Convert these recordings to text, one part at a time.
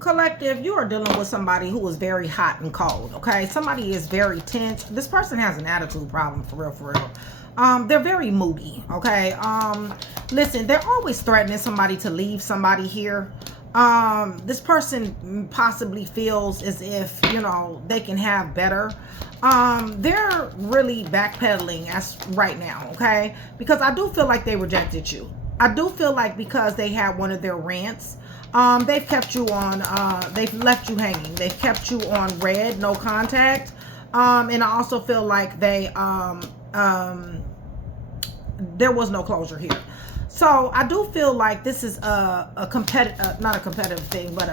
Collective, you are dealing with somebody who is very hot and cold, okay? Somebody is very tense. This person has an attitude problem, for real, for real. They're very moody, okay? Listen, they're always threatening somebody to leave somebody here. This person possibly feels as if, you know, they can have better. They're really backpedaling as right now, okay? Because I do feel like they rejected you. I do feel like because they had one of their rants, they've kept you on, they've left you hanging. They've kept you on red, no contact. And I also feel like they, there was no closure here. So I do feel like this is a competitive, not a competitive thing, but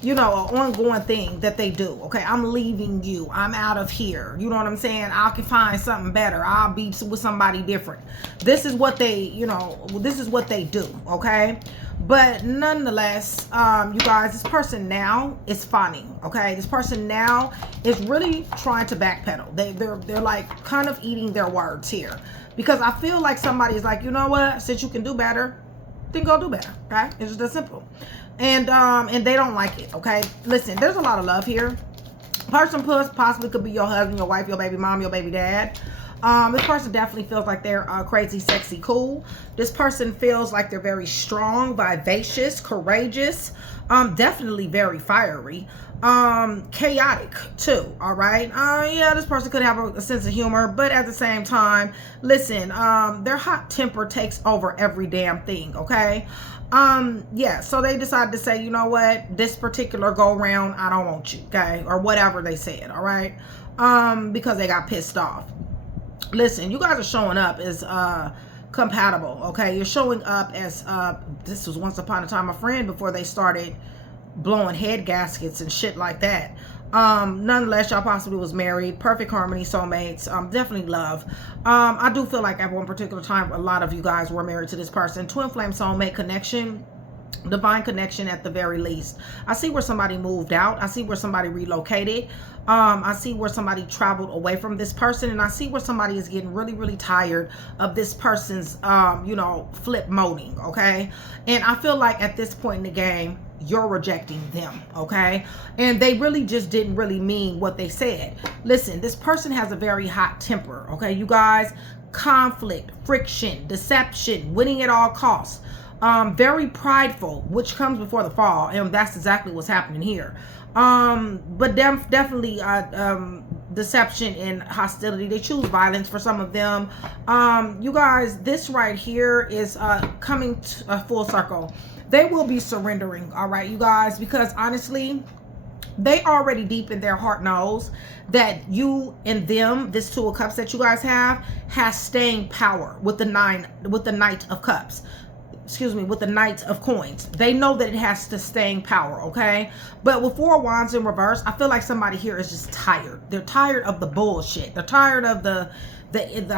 you know, an ongoing thing that they do. Okay, I'm leaving you. I'm out of here. You know what I'm saying? I can find something better. I'll be with somebody different. This is what they, you know, this is what they do. Okay, but nonetheless, you guys, this person now is fawning. Okay, this person now is really trying to backpedal. They're like kind of eating their words here, because I feel like somebody's like, you know what? Since you can do better, then go do better. Okay, it's just that simple. And they don't like it. Okay, listen, there's a lot of love here. Person possibly could be your husband, your wife, your baby mom, your baby dad. This person definitely feels like they're crazy, sexy, cool. This person feels like they're very strong, vivacious, courageous, definitely very fiery, chaotic too. All right. Yeah, this person could have a sense of humor, but at the same time, listen, their hot temper takes over every damn thing. Okay. Yeah, so they decided to say, you know what, this particular go round, I don't want you, okay, or whatever they said. All right. Because they got pissed off. Listen, you guys are showing up as compatible. Okay, you're showing up as this was once upon a time a friend before they started blowing head gaskets and shit like that. Nonetheless, y'all possibly was married, perfect harmony, soulmates, definitely love. I do feel like at one particular time a lot of you guys were married to this person. Twin flame soulmate connection, divine connection at the very least. I see where somebody moved out. I see where somebody relocated. I see where somebody traveled away from this person, and I see where somebody is getting really, really tired of this person's you know, flip moding. Okay, and I feel like at this point in the game, you're rejecting them. Okay, and they really just didn't really mean what they said. Listen, this person has a very hot temper. Okay, you guys, conflict, friction, deception, winning at all costs, very prideful, which comes before the fall, and that's exactly what's happening here. But definitely deception and hostility. They choose violence for some of them. You guys, this right here is coming to a full circle. They will be surrendering, all right, you guys, because honestly, they already deep in their heart knows that you and them, this Two of Cups that you guys have, has staying power with the Knight of Cups. Excuse me, with the Knight of Coins. They know that it has to staying power, okay? But with Four of Wands in reverse, I feel like somebody here is just tired. They're tired of the bullshit. They're tired of the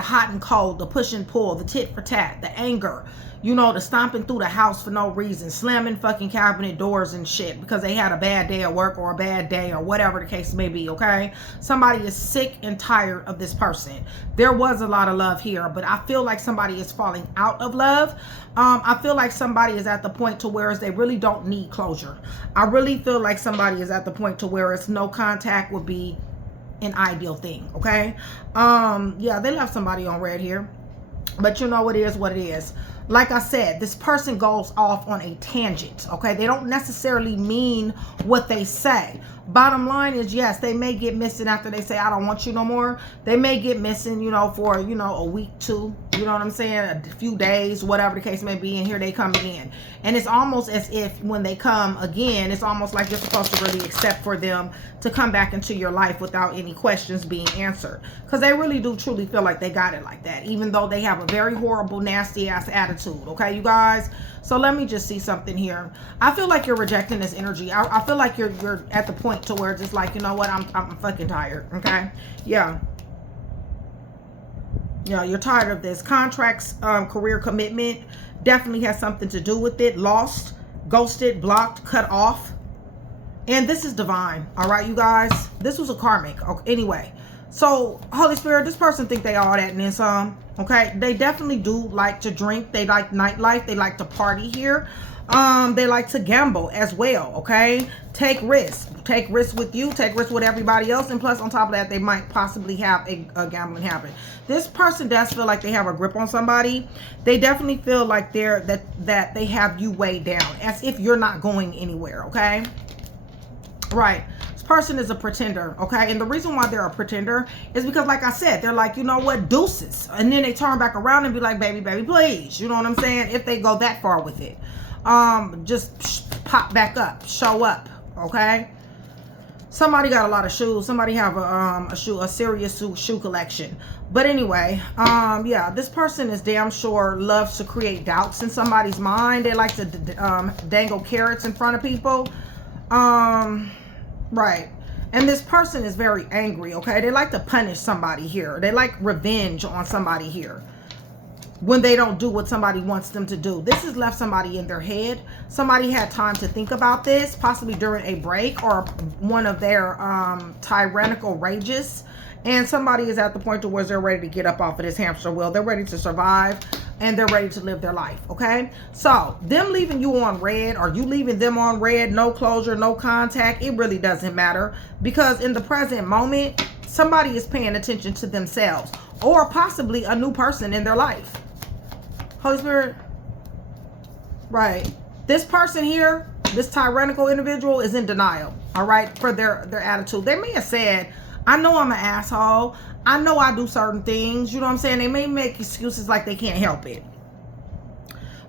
hot and cold, the push and pull, the tit for tat, the anger, you know, the stomping through the house for no reason, slamming fucking cabinet doors and shit because they had a bad day at work or a bad day or whatever the case may be, okay? Somebody is sick and tired of this person. There was a lot of love here, but I feel like somebody is falling out of love. I feel like somebody is at the point to where they really don't need closure. I really feel like somebody is at the point to where it's no contact would be an ideal thing, okay? Yeah, they left somebody on red here, but you know, it is what it is. Like I said, this person goes off on a tangent, okay? They don't necessarily mean what they say. Bottom line is, yes, they may get missing after they say, I don't want you no more. They may get missing, you know, for, you know, a week, two, you know what I'm saying? A few days, whatever the case may be, and here they come again. And it's almost as if when they come again, it's almost like you're supposed to really accept for them to come back into your life without any questions being answered. Because they really do truly feel like they got it like that, even though they have a very horrible, nasty ass attitude, okay, you guys? So let me just see something here. I feel like you're rejecting this energy. I feel like you're at the point to where it's just like, you know what, I'm fucking tired, okay? Yeah, you're tired of this. Contracts, career commitment definitely has something to do with it. Lost, ghosted, blocked, cut off. And this is divine, all right, you guys? This was a karmic. Okay, anyway, so Holy Spirit, this person think they all that and then some, okay? They definitely do like to drink. They like nightlife. They like to party here. They like to gamble as well, okay? Take risks with you, take risks with everybody else, and plus on top of that, they might possibly have a gambling habit. This person does feel like they have a grip on somebody. They definitely feel like that they have you weighed down, as if you're not going anywhere, okay? Right. This person is a pretender, okay? And the reason why they're a pretender is because, like I said, they're like, you know what, deuces, and then they turn back around and be like, baby, please, you know what I'm saying? If they go that far with it, just pop back up, show up, okay? Somebody got a lot of shoes. Somebody have a serious shoe collection. But anyway, yeah, this person is damn sure loves to create doubts in somebody's mind. They like to dangle carrots in front of people. Right. And this person is very angry, okay? They like to punish somebody here. They like revenge on somebody here when they don't do what somebody wants them to do. This has left somebody in their head. Somebody had time to think about this, possibly during a break or one of their tyrannical rages. And somebody is at the point to where they're ready to get up off of this hamster wheel. They're ready to survive and they're ready to live their life, okay? So them leaving you on red or you leaving them on red, no closure, no contact, it really doesn't matter, because in the present moment, somebody is paying attention to themselves or possibly a new person in their life. Holy Spirit. Right. This person here, this tyrannical individual, is in denial, all right, for their attitude. They may have said, I know I'm an asshole. I know I do certain things. You know what I'm saying? They may make excuses like they can't help it.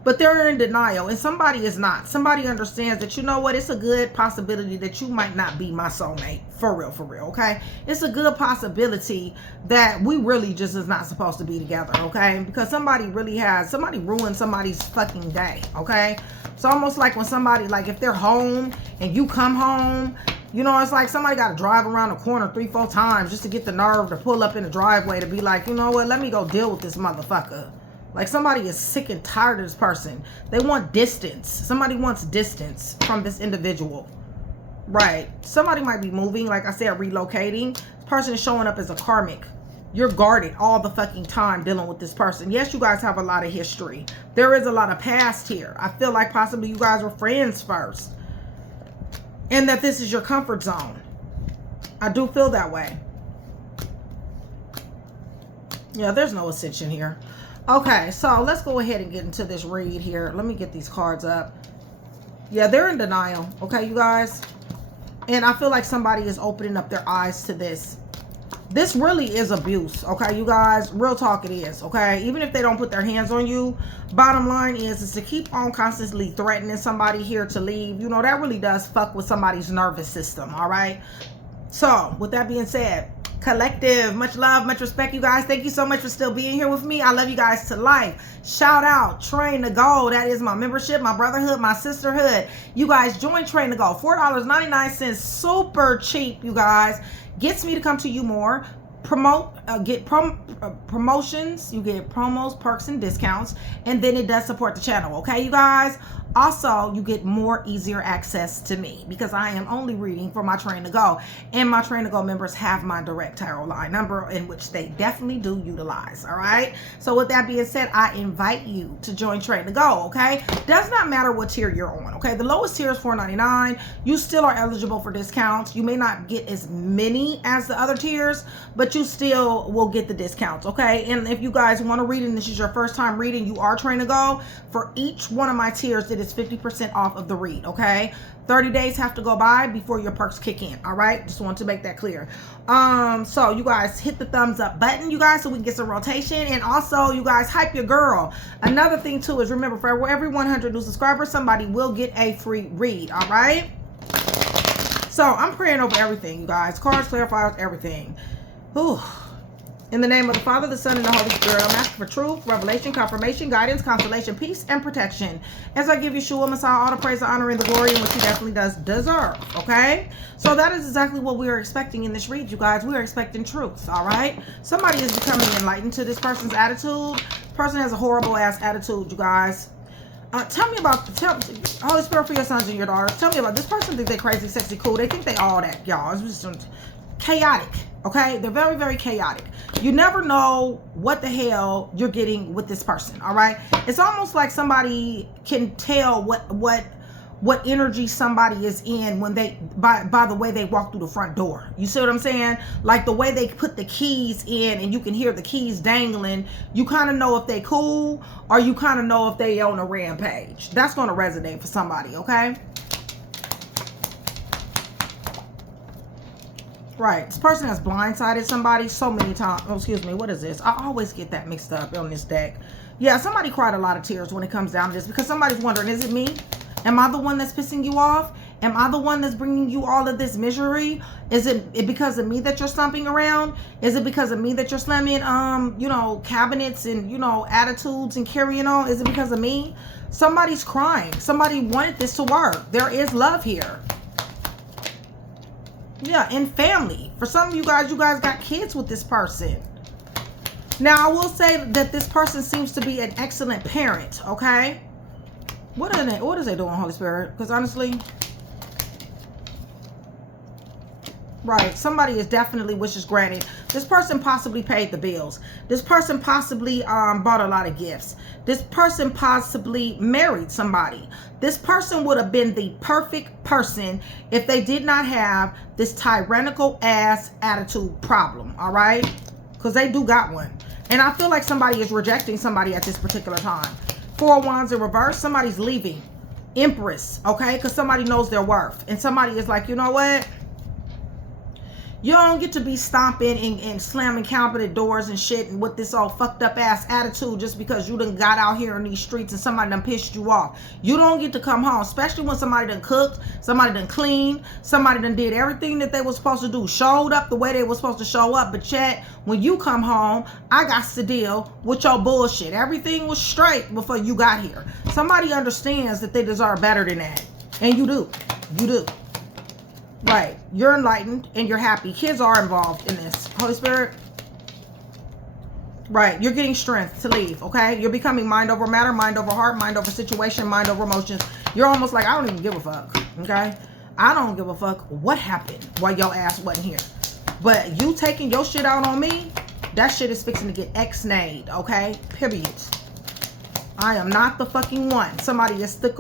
But they're in denial, and somebody is not. Somebody understands that, you know what, it's a good possibility that you might not be my soulmate. For real, okay? It's a good possibility that we really just is not supposed to be together, okay? Because somebody ruined somebody's fucking day, okay? It's almost like when somebody, like if they're home and you come home, you know, it's like somebody got to drive around the corner 3-4 times just to get the nerve to pull up in the driveway to be like, you know what, let me go deal with this motherfucker. Like somebody is sick and tired of this person. They want distance. Somebody wants distance from this individual. Right. Somebody might be moving, like I said, relocating. This person is showing up as a karmic. You're guarded all the fucking time dealing with this person. Yes, you guys have a lot of history. There is a lot of past here. I feel like possibly you guys were friends first, and that this is your comfort zone. I do feel that way. Yeah, there's no ascension here. Okay, so let's go ahead and get into this read here. Let me get these cards up. Yeah, they're in denial. Okay, you guys. And I feel like somebody is opening up their eyes to this. This really is abuse. Okay, you guys. Real talk it is. Okay, even if they don't put their hands on you, bottom line is to keep on constantly threatening somebody here to leave. You know, that really does fuck with somebody's nervous system. All right. So with that being said, collective, much love, much respect, you guys. Thank you so much for still being here with me. I love you guys to life. Shout out Train to Go. That is my membership, my brotherhood, my sisterhood. You guys join Train to Go. $4.99, super cheap, you guys. Gets me to come to you more. Promotions. You get promos, perks, and discounts, and then it does support the channel. Okay, you guys. Also, you get more easier access to me because I am only reading for my Train to Go, and my Train to Go members have my direct tarot line number, in which they definitely do utilize. All right. So with that being said, I invite you to join Train to Go. Okay. Does not matter what tier you're on. Okay. The lowest tier is $4.99. You still are eligible for discounts. You may not get as many as the other tiers, but you still will get the discounts. Okay. And if you guys want to read and this is your first time reading, you are Train to Go. For each one of my tiers, it is 50% off of the read. Okay, 30 days have to go by before your perks kick in. All right, just want to make that clear. So you guys hit the thumbs up button, you guys, so we can get some rotation. And also, you guys hype your girl. Another thing too is, remember, for every 100 new subscribers, somebody will get a free read. All right, so I'm praying over everything, you guys. Cards, clarifiers, everything. Whew. In the name of the Father, the Son, and the Holy Spirit, I'm asking for truth, revelation, confirmation, guidance, consolation, peace, and protection. As I give Yeshua, Messiah, all the praise, the honor, and the glory, in which he definitely does deserve. Okay? So that is exactly what we are expecting in this read, you guys. We are expecting truth, all right? Somebody is becoming enlightened to this person's attitude. This person has a horrible-ass attitude, you guys. Tell me about, Holy Spirit, for your sons and your daughters. Tell me about this person. Think they crazy, sexy, cool. They think they all that, y'all. It's just chaotic. Okay, they're very, very chaotic. You never know what the hell you're getting with this person. All right, it's almost like somebody can tell what energy somebody is in when they by the way they walk through the front door. You see what I'm saying? Like the way they put the keys in and you can hear the keys dangling. You kind of know if they cool or you kind of know if they on a rampage. That's going to resonate for somebody. Okay. Right. This person has blindsided somebody so many times. Oh, excuse me. What is this? I always get that mixed up on this deck. Yeah, somebody cried a lot of tears when it comes down to this because somebody's wondering, is it me? Am I the one that's pissing you off? Am I the one that's bringing you all of this misery? Is it because of me that you're stomping around? Is it because of me that you're slamming, you know, cabinets and, you know, attitudes and carrying on? Is it because of me? Somebody's crying. Somebody wanted this to work. There is love here. Yeah, and family. For some of you guys got kids with this person. Now, I will say that this person seems to be an excellent parent, okay? What is they doing, Holy Spirit? Because honestly, right, somebody is definitely wishes granted. This person possibly paid the bills. This person possibly bought a lot of gifts. This person possibly married somebody. This person would have been the perfect person if they did not have this tyrannical ass attitude problem, all right? Because they do got one. And I feel like somebody is rejecting somebody at this particular time. Four of Wands in reverse, somebody's leaving. Empress, okay? Because somebody knows their worth. And somebody is like, you know what? You don't get to be stomping and slamming cabinet doors and shit and with this all fucked up ass attitude just because you done got out here in these streets and somebody done pissed you off. You don't get to come home, especially when somebody done cooked, somebody done cleaned, somebody done did everything that they were supposed to do, showed up the way they were supposed to show up. But yet, when you come home, I got to deal with your bullshit. Everything was straight before you got here. Somebody understands that they deserve better than that. And you do. You do. Right. You're enlightened and you're happy. Kids are involved in this. Holy Spirit. Right. You're getting strength to leave. Okay. You're becoming mind over matter, mind over heart, mind over situation, mind over emotions. You're almost like, I don't even give a fuck. Okay. I don't give a fuck what happened while your ass wasn't here. But you taking your shit out on me, that shit is fixing to get X-nayed. Okay. Period. I am not the fucking one. Somebody stayed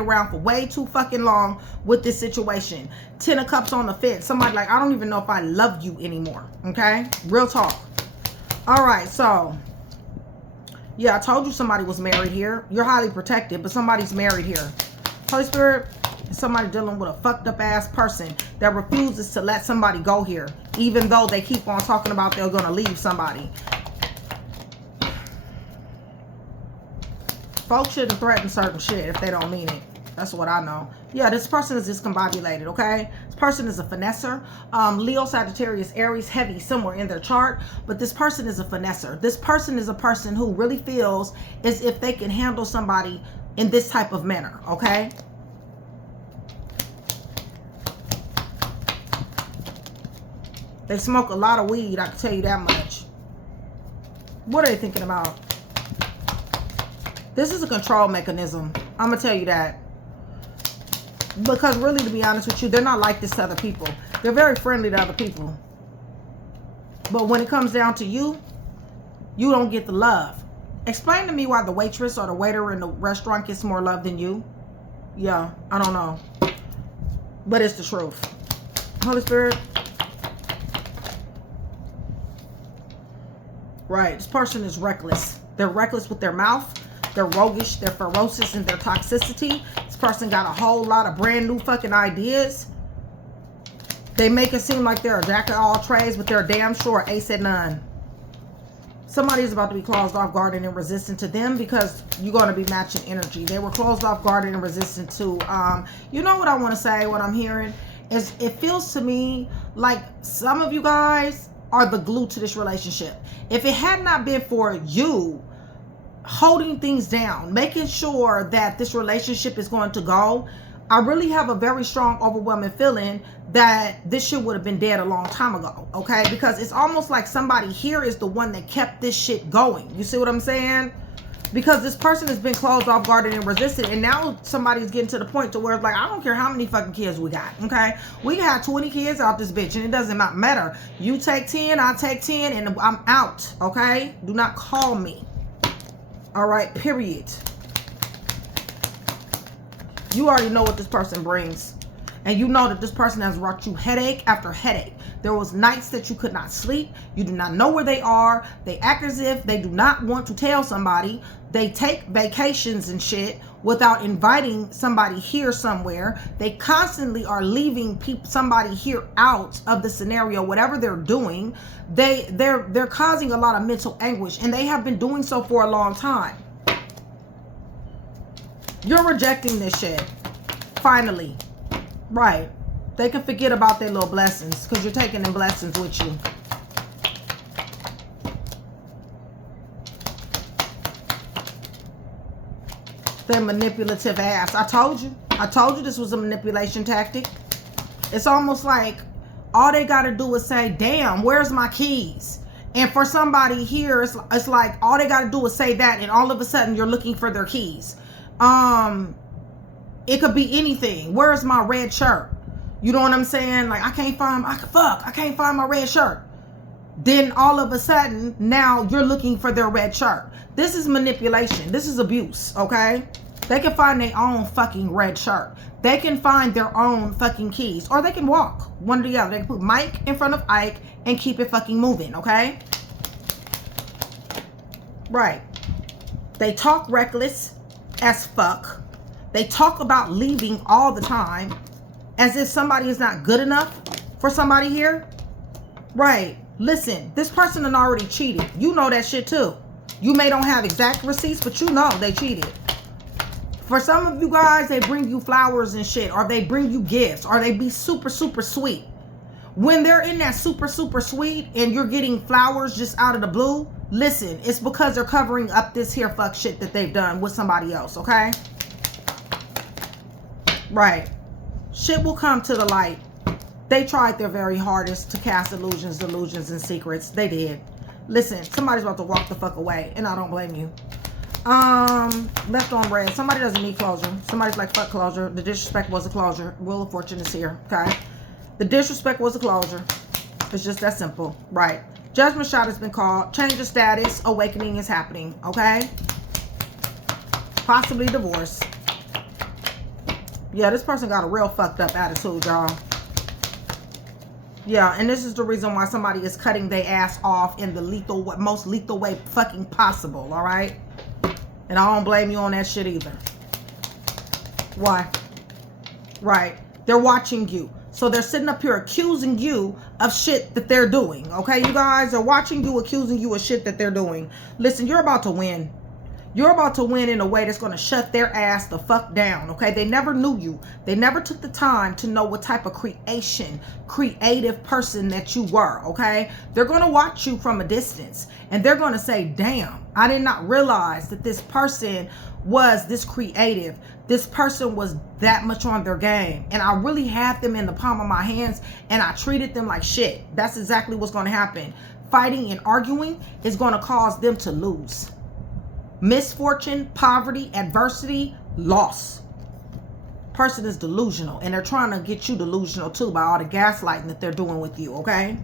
around for way too fucking long with this situation. 10 of Cups on the fence. Somebody like, I don't even know if I love you anymore. Okay? Real talk. All right, so yeah, I told you somebody was married here. You're highly protected, but somebody's married here. Holy Spirit, somebody dealing with a fucked up ass person that refuses to let somebody go here, even though they keep on talking about they're gonna leave somebody. Folks shouldn't threaten certain shit if they don't mean it. That's what I know. Yeah, this person is discombobulated, okay? This person is a finesser. Leo, Sagittarius, Aries, heavy somewhere in their chart. But this person is a finesser. This person is a person who really feels as if they can handle somebody in this type of manner, okay? They smoke a lot of weed, I can tell you that much. What are they thinking about? This is a control mechanism. I'm going to tell you that. Because really, to be honest with you, they're not like this to other people. They're very friendly to other people. But when it comes down to you, you don't get the love. Explain to me why the waitress or the waiter in the restaurant gets more love than you. Yeah, I don't know. But it's the truth. Holy Spirit. Right. This person is reckless. They're reckless with their mouth. They're roguish, they're ferocious in their toxicity. This person got a whole lot of brand new fucking ideas. They make it seem like they're a jack of all trades, but they're damn sure ace at none. Somebody is about to be closed off guard and resistant to them because you're going to be matching energy. They were closed off guard and resistant to, you know what I want to say, what I'm hearing is it feels to me like some of you guys are the glue to this relationship. If it had not been for you holding things down, making sure that this relationship is going to go, I really have a very strong, overwhelming feeling that this shit would have been dead a long time ago, okay? Because it's almost like somebody here is the one that kept this shit going. You see what I'm saying? Because this person has been closed off, guarded, and resisted, and now somebody's getting to the point to where it's like, I don't care how many fucking kids we got, okay? We got 20 kids out this bitch, and it doesn't matter. You take 10, I take 10, and I'm out, okay? Do not call me. All right, period. You already know what this person brings. And you know that this person has brought you headache after headache. There was nights that you could not sleep. You do not know where they are. They act as if they do not want to tell somebody. They take vacations and shit without inviting somebody here somewhere. They constantly are leaving somebody here out of the scenario, whatever they're doing. They're causing a lot of mental anguish, and they have been doing so for a long time. You're rejecting this shit. Finally. Right. They can forget about their little blessings because you're taking them blessings with you. Their manipulative ass. I told you. I told you this was a manipulation tactic. It's almost like all they got to do is say, damn, where's my keys? And for somebody here, it's like all they got to do is say that, and all of a sudden you're looking for their keys. It could be anything. Where's my red shirt? You know what I'm saying? Like, I can't find my red shirt. Then all of a sudden, now you're looking for their red shirt. This is manipulation. This is abuse, okay? They can find their own fucking red shirt. They can find their own fucking keys. Or they can walk. One or the other. They can put Mike in front of Ike and keep it fucking moving, okay? Right. They talk reckless as fuck. They talk about leaving all the time as if somebody is not good enough for somebody here. Right. Listen, this person done already cheated. You know that shit too. You may don't have exact receipts, but you know they cheated. For some of you guys, they bring you flowers and shit, or they bring you gifts, or they be super, super sweet. When they're in that super, super sweet and you're getting flowers just out of the blue, listen, it's because they're covering up this here fuck shit that they've done with somebody else, okay? Right. Shit will come to the light. They tried their very hardest to cast illusions, delusions, and secrets. They did. Listen, somebody's about to walk the fuck away, and I don't blame you. Left on red. Somebody doesn't need closure. Somebody's like, fuck closure. The disrespect was a closure. Wheel of Fortune is here, okay? The disrespect was a closure. It's just that simple, right? Judgment shot has been called. Change of status. Awakening is happening, okay? Possibly divorce. Yeah, this person got a real fucked up attitude, y'all. Yeah, and this is the reason why somebody is cutting their ass off in the most lethal way fucking possible, all right? And I don't blame you on that shit either. Why? Right. They're watching you. So they're sitting up here accusing you of shit that they're doing, okay, you guys? They're watching you, accusing you of shit that they're doing. Listen, you're about to win. You're about to win in a way that's going to shut their ass the fuck down, okay? They never knew you. They never took the time to know what type of creative person that you were, okay? They're going to watch you from a distance, and they're going to say, damn, I did not realize that this person was this creative. This person was that much on their game, and I really had them in the palm of my hands, and I treated them like shit. That's exactly what's going to happen. Fighting and arguing is going to cause them to lose. Misfortune, poverty, adversity, loss. Person is delusional, and they're trying to get you delusional too by all the gaslighting that they're doing with you, okay?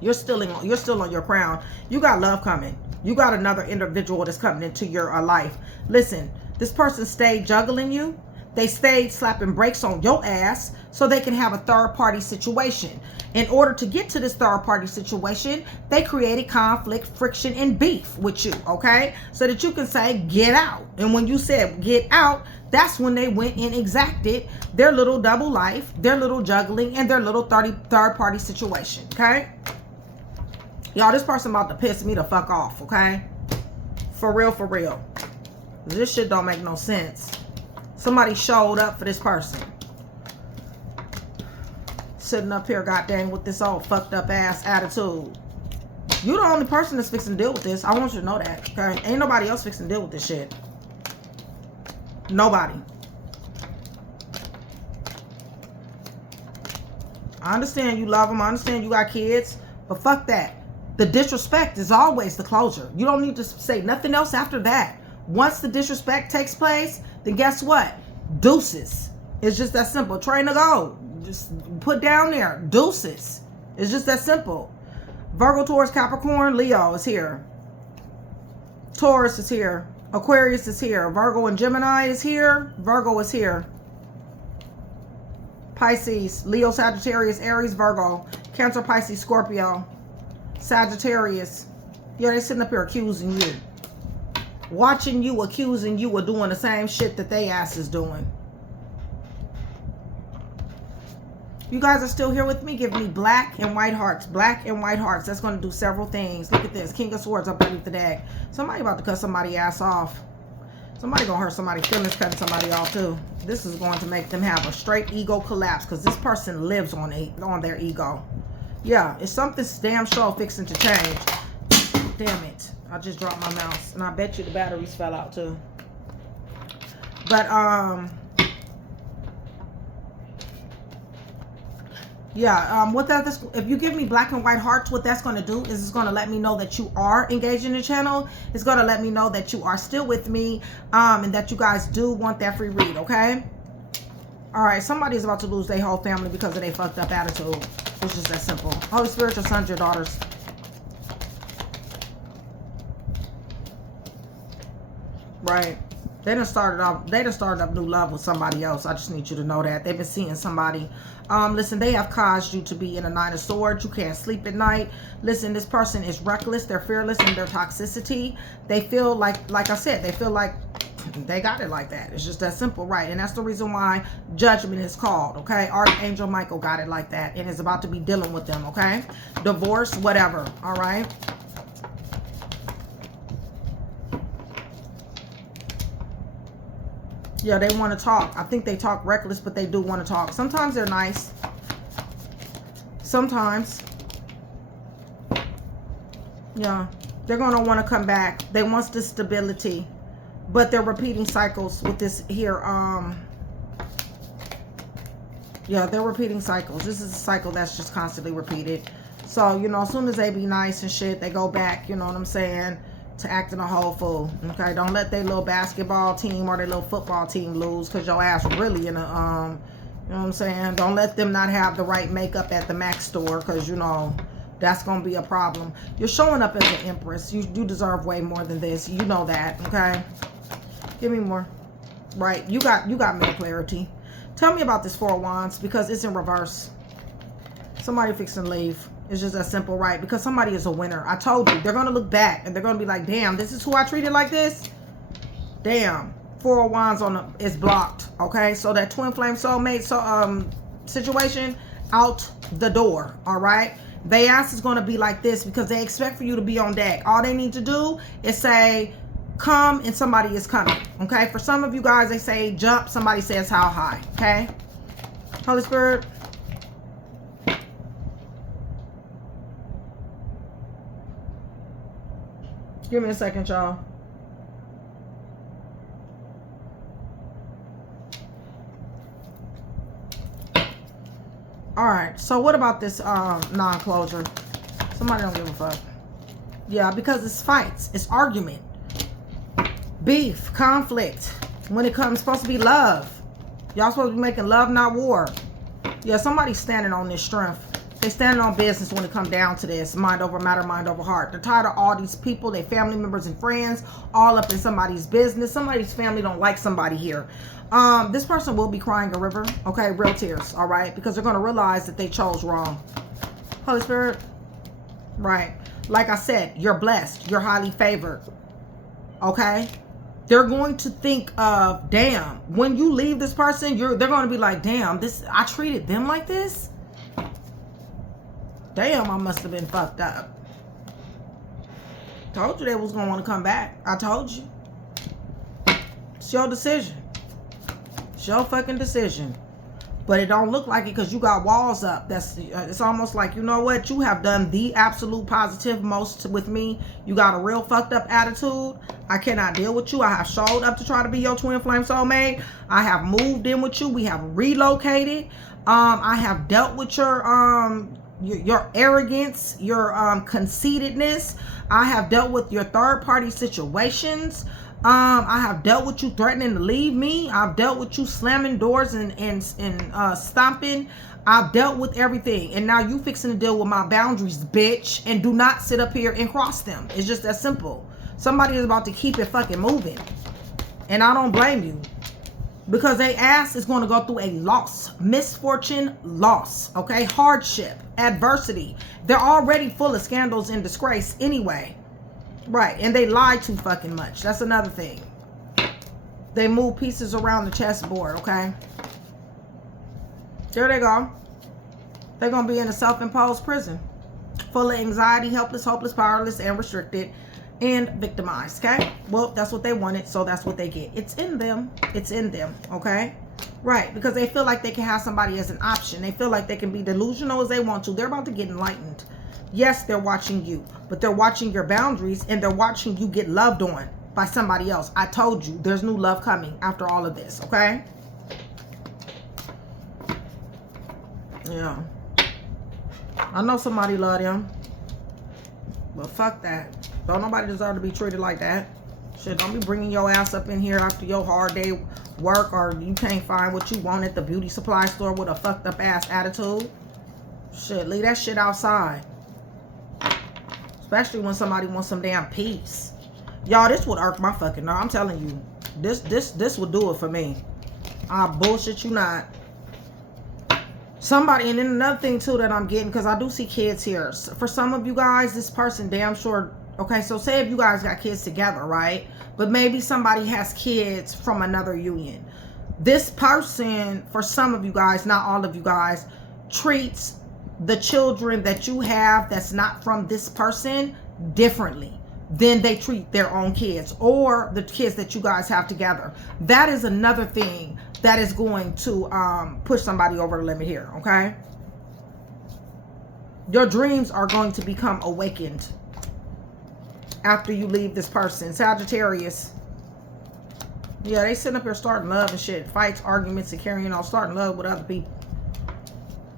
You're still on your crown. You got love coming. You got another individual that's coming into your life. Listen, this person stayed juggling you. They stayed slapping brakes on your ass so they can have a third-party situation. In order to get to this third-party situation, they created conflict, friction, and beef with you, okay? So that you can say, get out. And when you said get out, that's when they went and exacted their little double life, their little juggling, and their little third-party situation, okay? Y'all, this person about to piss me the fuck off, okay? For real, for real. This shit don't make no sense. Somebody showed up for this person. Sitting up here, goddamn, with this old fucked up ass attitude. You're the only person that's fixing to deal with this. I want you to know that, okay? Ain't nobody else fixing to deal with this shit. Nobody. I understand you love them. I understand you got kids. But fuck that. The disrespect is always the closure. You don't need to say nothing else after that. Once the disrespect takes place, then guess what? Deuces. It's just that simple. Train to go. Just put down there. Deuces. It's just that simple. Virgo, Taurus, Capricorn, Leo is here. Taurus is here. Aquarius is here. Virgo and Gemini is here. Virgo is here. Pisces, Leo, Sagittarius, Aries, Virgo, Cancer, Pisces, Scorpio, Sagittarius. Yeah, they sitting up here accusing you. Watching you, accusing you of doing the same shit that they ass is doing. You guys are still here with me. Give me black and white hearts. Black and white hearts. That's going to do several things. Look at this. King of Swords up underneath the deck. Somebody about to cut somebody's ass off. Somebody going to hurt somebody's feelings cutting somebody off too. This is going to make them have a straight ego collapse because this person lives on their ego. Yeah, it's something damn sure fixing to change. Damn it. I just dropped my mouse. And I bet you the batteries fell out too. But, yeah, what that is, if you give me black and white hearts, what that's going to do is it's going to let me know that you are engaged in the channel. It's going to let me know that you are still with me, and that you guys do want that free read, okay? All right, somebody's about to lose their whole family because of their fucked up attitude. It's just that simple. Holy Spirit, your sons, your daughters. Right. They done started up new love with somebody else. I just need you to know that. They've been seeing somebody. Listen, they have caused you to be in a Nine of Swords. You can't sleep at night. Listen, this person is reckless. They're fearless in their toxicity. They feel like I said, they feel like they got it like that. It's just that simple, right? And that's the reason why judgment is called, okay? Archangel Michael got it like that and is about to be dealing with them, okay? Divorce, whatever, all right? Yeah, they want to talk. I think they talk reckless, but they do want to talk. Sometimes they're nice. Sometimes. Yeah, they're going to want to come back. They want this stability, but they're repeating cycles with this here. Yeah, they're repeating cycles. This is a cycle that's just constantly repeated. So, you know, as soon as they be nice and shit, they go back, you know what I'm saying, to acting a whole fool. Okay, don't let their little basketball team or their little football team lose because your ass really in a you know what I'm saying. Don't let them not have the right makeup at the Mac store because you know that's gonna be a problem. You're showing up as an empress. You deserve way more than this. You know that. Okay, give me more. Right, you got mental clarity. Tell me about this Four of Wands because it's in reverse. Somebody fixing to leave. It's just that simple, right? Because somebody is a winner. I told you. They're going to look back and they're going to be like, damn, this is who I treated like this? Damn. Four of Wands is blocked, okay? So that twin flame soulmate situation, out the door, all right? Their ass is going to be like this because they expect for you to be on deck. All they need to do is say, come, and somebody is coming, okay? For some of you guys, they say jump. Somebody says how high, okay? Holy Spirit. Give me a second, y'all. All right. So what about this non-closure? Somebody don't give a fuck. Yeah, because it's fights. It's argument. Beef. Conflict. When it comes, supposed to be love. Y'all supposed to be making love, not war. Yeah, somebody's standing on this strength. They standing on business when it comes down to this. Mind over matter, mind over heart. They're tired of all these people, their family members and friends, all up in somebody's business. Somebody's family don't like somebody here. This person will be crying a river. Okay, real tears, all right? Because they're going to realize that they chose wrong. Holy Spirit. Right. Like I said, you're blessed. You're highly favored. Okay? They're going to think of, damn, when you leave this person, they're going to be like, damn, I treated them like this? Damn, I must have been fucked up. Told you they was gonna want to come back. I told you. It's your decision. It's your fucking decision. But it don't look like it because you got walls up. It's almost like, you know what? You have done the absolute positive most with me. You got a real fucked up attitude. I cannot deal with you. I have showed up to try to be your twin flame soulmate. I have moved in with you. We have relocated. I have dealt with your arrogance, your conceitedness. I have dealt with your third party situations. I have dealt with you threatening to leave me. I've dealt with you slamming doors and stomping. I've dealt with everything. And now you fixing to deal with my boundaries, bitch. And do not sit up here and cross them. It's just that simple. Somebody is about to keep it fucking moving. And I don't blame you. Because they ass is going to go through a loss. Misfortune, loss. Okay? Hardship, adversity. They're already full of scandals and disgrace anyway. Right, and they lie too fucking much. That's another thing. They move pieces around the chessboard, okay? There they go. They're going to be in a self-imposed prison. Full of anxiety, helpless, hopeless, powerless, and restricted, and victimized, okay? Well, that's what they wanted, so that's what they get. It's in them. It's in them, okay? Right, because they feel like they can have somebody as an option. They feel like they can be delusional as they want to. They're about to get enlightened. Yes, they're watching you, but they're watching your boundaries and they're watching you get loved on by somebody else. I told you, there's new love coming after all of this, okay? Yeah. I know somebody love them, but fuck that. Don't nobody deserve to be treated like that. Shit, don't be bringing your ass up in here after your hard day work or you can't find what you want at the beauty supply store with a fucked up ass attitude. Shit, leave that shit outside. Especially when somebody wants some damn peace. Y'all, this would irk my fucking nerve. I'm telling you. This would do it for me. I bullshit you not. Somebody, and then another thing too that I'm getting, because I do see kids here. For some of you guys, this person damn sure, okay, so say if you guys got kids together, right? But maybe somebody has kids from another union. This person, for some of you guys, not all of you guys, treats the children that you have that's not from this person differently than they treat their own kids or the kids that you guys have together. That is another thing that is going to push somebody over the limit here, okay? Your dreams are going to become awakened after you leave this person. Sagittarius. Yeah, they sitting up here starting love and shit. Fights, arguments, and carrying on, starting love with other people.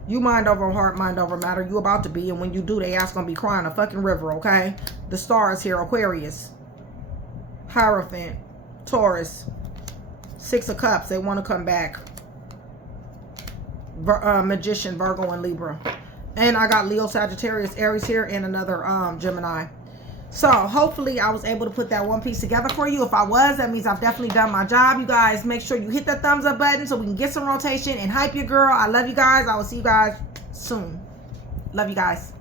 You mind over heart, mind over matter. You about to be, and when you do, they ass gonna be crying a fucking river, okay? The stars here: Aquarius, Hierophant, Taurus, Six of Cups. They want to come back. Magician, Virgo, and Libra. And I got Leo, Sagittarius, Aries here, and another Gemini. So hopefully I was able to put that one piece together for you. If I was, that means I've definitely done my job. You guys, make sure you hit that thumbs up button so we can get some rotation and hype your girl. I love you guys. I will see you guys soon. Love you guys.